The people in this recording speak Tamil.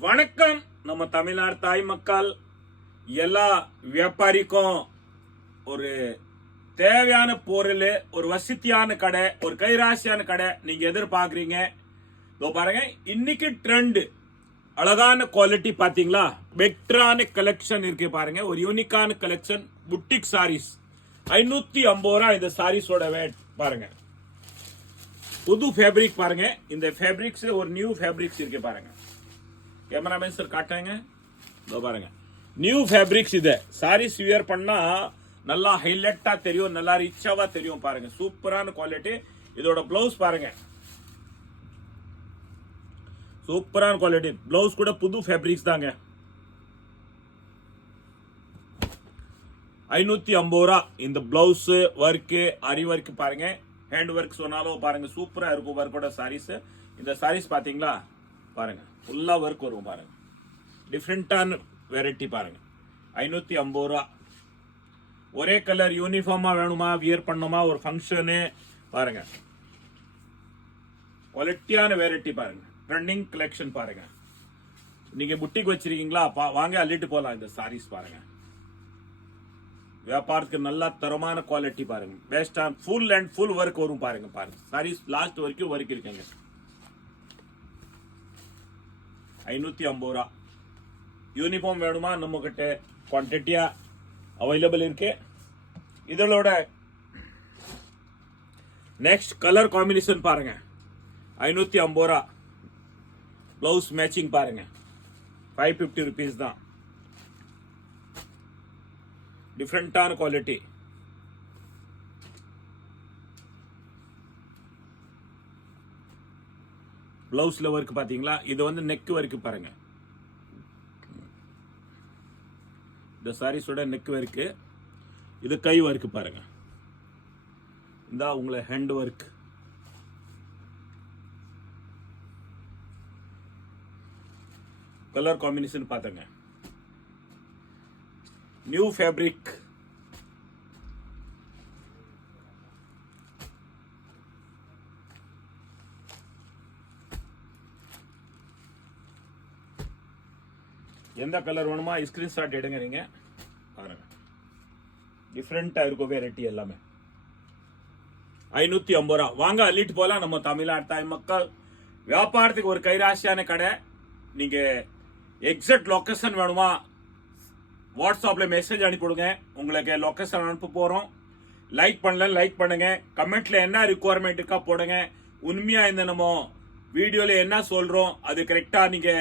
வணக்கம். நம்ம தமிழ்நாடு தாய் மக்கள் எல்லா வியாபாரிக்கும் ஒரு தேவையான பொருள், ஒரு வசதியான கடை, ஒரு கைராசியான கடை நீங்க எதிர்பார்க்குறீங்க. இதோ பாருங்க, இன்னைக்கு ட்ரெண்ட் அழகான குவாலிட்டி பாத்தீங்களா? பெட்டரான கலெக்ஷன் இருக்கு பாருங்க. ஒரு யூனிக்கான கலெக்ஷன் புட்டிக் சாரீஸ் 550 ரூபாய். இந்த சாரீஸோட வேட் பாருங்க. புது ஃபேப்ரிக் பாருங்க. இந்த ஃபேப்ரிக்ஸ் ஒரு நியூ ஃபேப்ரிக்ஸ் இருக்கு பாருங்க. கேமராமேன் சார் காட்டுங்க. இதோ பாருங்க, நியூ ஃபேப்ரிக்ஸ். இது சாரீஸ் வியர் பண்ணா நல்லா ஹைலைட்டா தெரியும், நல்லா ரிச்சாவா தெரியும் பாருங்க. சூப்பரான குவாலிட்டி. இதோட பிளவுஸ் பாருங்க, சூப்பரான குவாலிட்டி. பிளவுஸ் கூட புது ஃபேப்ரிக்ஸ் தாங்க. 550 ரூபா. இந்த பிளவுஸ் ஒர்க், அரி ஒர்க் பாருங்க, ஹேண்ட் ஒர்க் சொன்னாலும் பாருங்க சூப்பரா இருக்கும். ஒர்க்கோட சாரீஸ். இந்த சாரீஸ் பாத்தீங்களா பாருங்க, ஃபுல்லா ஒர்க் வரும் பாருங்க. டிஃப்ரெண்டான வெரைட்டி பாருங்க. 550 ரூபா. ஒரே கலர் யூனிஃபார்மா வேணுமா, வியர் பண்ணுமா, ஒரு ஃபங்க்ஷனு பாருங்க. குவாலிட்டியான வெரைட்டி பாருங்க. ட்ரெண்டிங் கலெக்ஷன் பாருங்க. நீங்க புட்டிக் வச்சிருக்கீங்களா, வாங்க அள்ளிட்டு போலாம். இந்த சாரீஸ் பாருங்க, வியாபாரத்துக்கு நல்ல தரமான குவாலிட்டி பாருங்க. பெஸ்டா ஃபுல் அண்ட் ஃபுல் ஒர்க் வரும் பாருங்க. பாருங்க சாரீஸ் லாஸ்ட் வரைக்கும் ஒர்க் இருக்குங்க. 550 ரூபா. யூனிஃபார்ம் வேணுமா, நம்ம கிட்ட குவான்டிட்டியா அவைலபிள் இருக்கு. இதோட நெக்ஸ்ட் கலர் காம்பினேஷன் பாருங்க. 550 ரூபா. பிளவுஸ் மேட்சிங் பாருங்க. 550 rupees தான். டிஃப்ரெண்டான குவாலிட்டி. பிளவுஸ்ல ஒர்க் பாத்தீங்களா? இது வந்து நெக் ஒர்க் பாருங்க. இந்த சாரீஸோட நெக் ஒர்க். இது கை ஒர்க் பாருங்க. இந்த உங்களை ஹேண்ட் ஒர்க். கலர் காம்பினேஷன் பாத்துங்க. New fabric. எந்த கலர் வேணுமா ஸ்கிரீன்ஷாட் எடுங்க. நீங்க பாருங்க, டிஃப்ரெண்டா இருக்கும் வெரைட்டி எல்லாமே. 550 ரூபா. வாங்க அள்ளிட்டு போலாம். நம்ம தமிழ்நாடு தாய் மக்கள் வியாபாரத்துக்கு ஒரு கைராசியான கடை. நீங்க எக்ஸாக்ட் லொகேஷன் வேணுமா, வாட்ஸ்அப்ல மெசேஜ் அனுப்பிவிடுங்க. உங்களுக்கு லொகேஷன் அனுப்ப போறோம். லைக் பண்ணல லைக் பண்ணுங்க. கமெண்ட்ல என்ன ரிக்குவயர்மெண்ட் இருக்கா போடுங்க. உண்மையா இந்த நம்ம வீடியோல என்ன சொல்றோம் அது கரெக்டா நீங்க